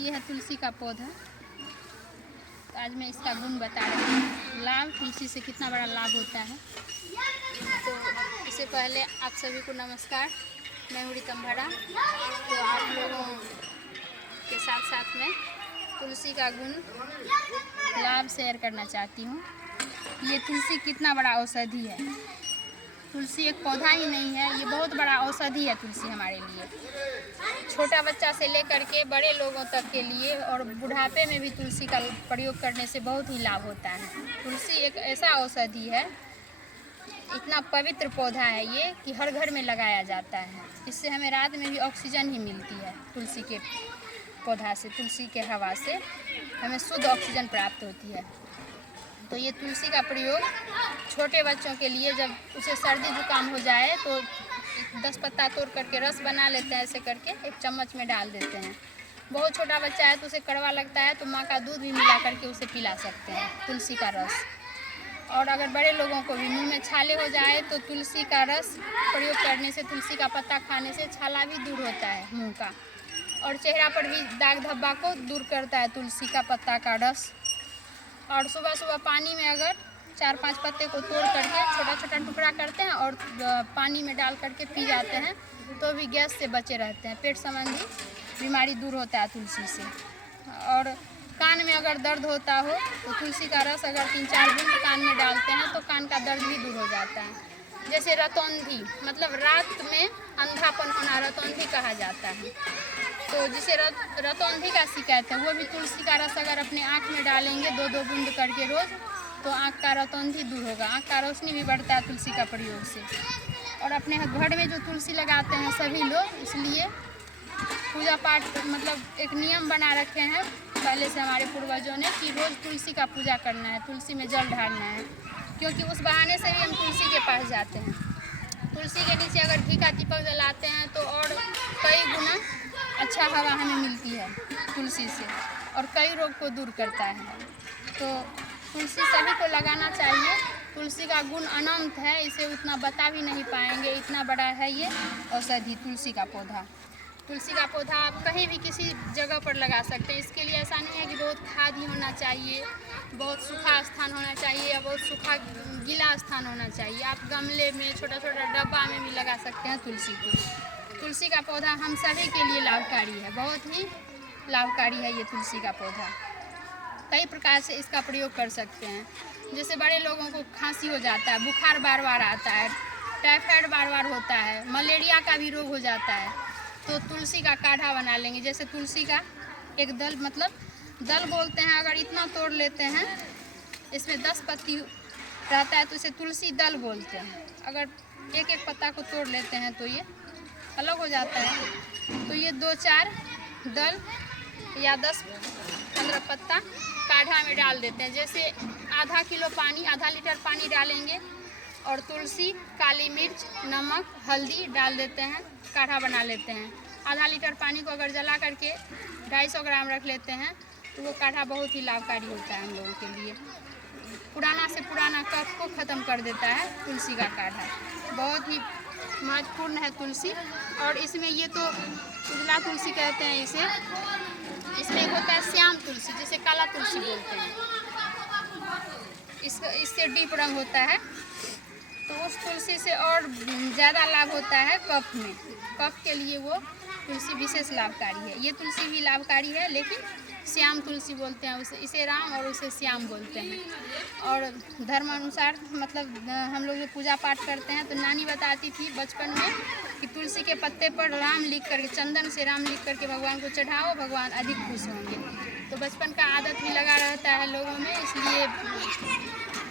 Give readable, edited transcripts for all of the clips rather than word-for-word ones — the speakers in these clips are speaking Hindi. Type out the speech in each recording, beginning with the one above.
ये है तुलसी का पौधा। तो आज मैं इसका गुण बता रही हूँ। लाभ, तुलसी से कितना बड़ा लाभ होता है। तो इससे पहले आप सभी को नमस्कार, मैं हूँ रितम भरा। तो आप लोगों के साथ साथ में तुलसी का गुण लाभ शेयर करना चाहती हूँ। ये तुलसी कितना बड़ा औषधि है। तुलसी एक पौधा ही नहीं है, ये बहुत बड़ा औषधि है तुलसी हमारे लिए। छोटा बच्चा से लेकर के बड़े लोगों तक के लिए और बुढ़ापे में भी तुलसी का प्रयोग करने से बहुत ही लाभ होता है। तुलसी एक ऐसा औषधि है, इतना पवित्र पौधा है ये कि हर घर में लगाया जाता है। इससे हमें रात में भी ऑक्सीजन ही मिलती है। तुलसी के पौधा से, तुलसी के हवा से हमें शुद्ध ऑक्सीजन प्राप्त होती है। तो ये तुलसी का प्रयोग छोटे बच्चों के लिए, जब उसे सर्दी जुकाम हो जाए तो 10 पत्ता तोड़ करके रस बना लेते हैं, ऐसे करके एक चम्मच में डाल देते हैं। बहुत छोटा बच्चा है तो उसे कड़वा लगता है तो माँ का दूध भी मिला करके उसे पिला सकते हैं, तुलसी का रस। और अगर बड़े लोगों को भी मुंह में छाले हो जाए तो तुलसी का रस प्रयोग करने से, तुलसी का पत्ता खाने से छाला भी दूर होता है मुँह का। और चेहरा पर भी दाग धब्बा को दूर करता है तुलसी का पत्ता का रस। और सुबह सुबह पानी में अगर 4-5 पत्ते को तोड़ करके छोटा छोटा टुकड़ा करते हैं और पानी में डाल करके पी जाते हैं तो भी गैस से बचे रहते हैं। पेट संबंधी बीमारी दूर होता है तुलसी से। और कान में अगर दर्द होता हो तो तुलसी का रस अगर 3-4 बूंद कान में डालते हैं तो कान का दर्द भी दूर हो जाता है। जैसे रतौंधी, मतलब रात में अंधापन होना रतौंधी कहा जाता है। तो जिसे रतौंधी का शिकायत है वो भी तुलसी का रस अगर अपने आँख में डालेंगे 2-2 बूंद करके रोज़, तो आँख का रतौंधी दूर होगा। आँख का रोशनी भी बढ़ता है तुलसी का प्रयोग से। और अपने घर में जो तुलसी लगाते हैं सभी लोग, इसलिए पूजा पाठ मतलब एक नियम बना रखे हैं पहले से हमारे पूर्वजों ने कि रोज़ तुलसी का पूजा करना है, तुलसी में जल ढारना है। क्योंकि उस बहाने से भी हम तुलसी के पास जाते हैं। तुलसी के नीचे अगर घी का दीपक जलाते हैं तो और कई गुना अच्छा हवा हमें मिलती है तुलसी से, और कई रोग को दूर करता है। तो तुलसी सभी को लगाना चाहिए। तुलसी का गुण अनंत है, इसे उतना बता भी नहीं पाएंगे, इतना बड़ा है ये औषधि तुलसी का पौधा। तुलसी का पौधा आप कहीं भी किसी जगह पर लगा सकते हैं। इसके लिए ऐसा नहीं है कि बहुत खाद ही होना चाहिए, बहुत सूखा स्थान होना चाहिए या बहुत सूखा गीला स्थान होना चाहिए। आप गमले में, छोटा छोटा डब्बा में भी लगा सकते हैं तुलसी को। तुलसी का पौधा हम सभी के लिए लाभकारी है, बहुत ही लाभकारी है ये तुलसी का पौधा। कई प्रकार से इसका प्रयोग कर सकते हैं। जैसे बड़े लोगों को खांसी हो जाता है, बुखार बार बार आता है, टाइफाइड बार बार होता है, मलेरिया का भी रोग हो जाता है, तो तुलसी का काढ़ा बना लेंगे। जैसे तुलसी का एक दल, मतलब दल बोलते हैं, अगर इतना तोड़ लेते हैं, इसमें 10 पत्ती रहता है तो इसे तुलसी दल बोलते हैं। अगर एक एक पत्ता को तोड़ लेते हैं तो ये अलग हो जाता है। तो ये 2-4 दल या 10-15 पत्ता काढ़ा में डाल देते हैं। जैसे आधा किलो पानी, आधा लीटर पानी डालेंगे और तुलसी, काली मिर्च, नमक, हल्दी डाल देते हैं, काढ़ा बना लेते हैं। आधा लीटर पानी को अगर जला करके 250 ग्राम रख लेते हैं तो वो काढ़ा बहुत ही लाभकारी होता है हम लोगों के लिए। पुराना से पुराना कफ को ख़त्म कर देता है तुलसी का काढ़ा। बहुत ही महत्वपूर्ण है तुलसी। और इसमें ये तो उजला तुलसी कहते हैं इसे, इसमें होता है श्याम तुलसी, जिसे काला तुलसी बोलते हैं। इससे डीप रंग होता है। तो उस तुलसी से और ज़्यादा लाभ होता है कफ में। कफ के लिए वो तुलसी विशेष लाभकारी है। ये तुलसी भी लाभकारी है, लेकिन श्याम तुलसी बोलते हैं उसे, इसे राम और उसे श्याम बोलते हैं। और धर्म अनुसार मतलब हम लोग जो पूजा पाठ करते हैं तो नानी बताती थी बचपन में कि तुलसी के पत्ते पर राम लिख करके, चंदन से राम लिख करके भगवान को चढ़ाओ, भगवान अधिक खुश होंगे। तो बचपन का आदत भी लगा रहता है लोगों में, इसलिए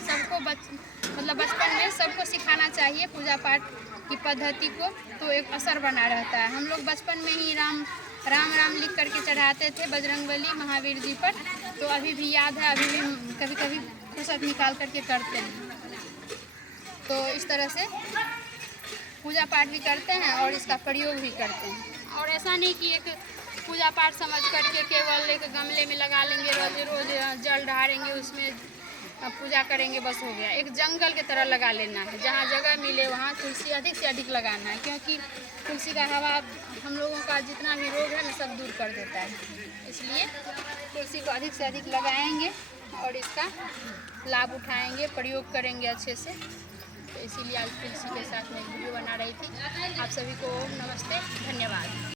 सबको मतलब बचपन में सबको सिखाना चाहिए पूजा पाठ की पद्धति को, तो एक असर बना रहता है। हम लोग बचपन में ही राम राम राम लिख करके चढ़ाते थे बजरंगबली, महावीर जी पर। तो अभी भी याद है, अभी भी कभी कभी फुर्सत निकाल करके करते हैं। तो इस तरह से पूजा पाठ भी करते हैं और इसका प्रयोग भी करते हैं। और ऐसा नहीं कि एक पूजा पाठ समझ करके केवल एक गमले में लगा लेंगे, रोज रोज जल ढारेंगे, उसमें पूजा करेंगे, बस हो गया। एक जंगल की तरह लगा लेना है, जहाँ जगह मिले वहाँ तुलसी अधिक से अधिक लगाना है। क्योंकि तुलसी का हवा हम लोगों का जितना भी रोग है ना सब दूर कर देता है। इसलिए इसको अधिक से अधिक लगाएंगे और इसका लाभ उठाएंगे, प्रयोग करेंगे अच्छे से। तो इसीलिए आज तुलसी के साथ मैं वीडियो बना रही थी। आप सभी को नमस्ते, धन्यवाद।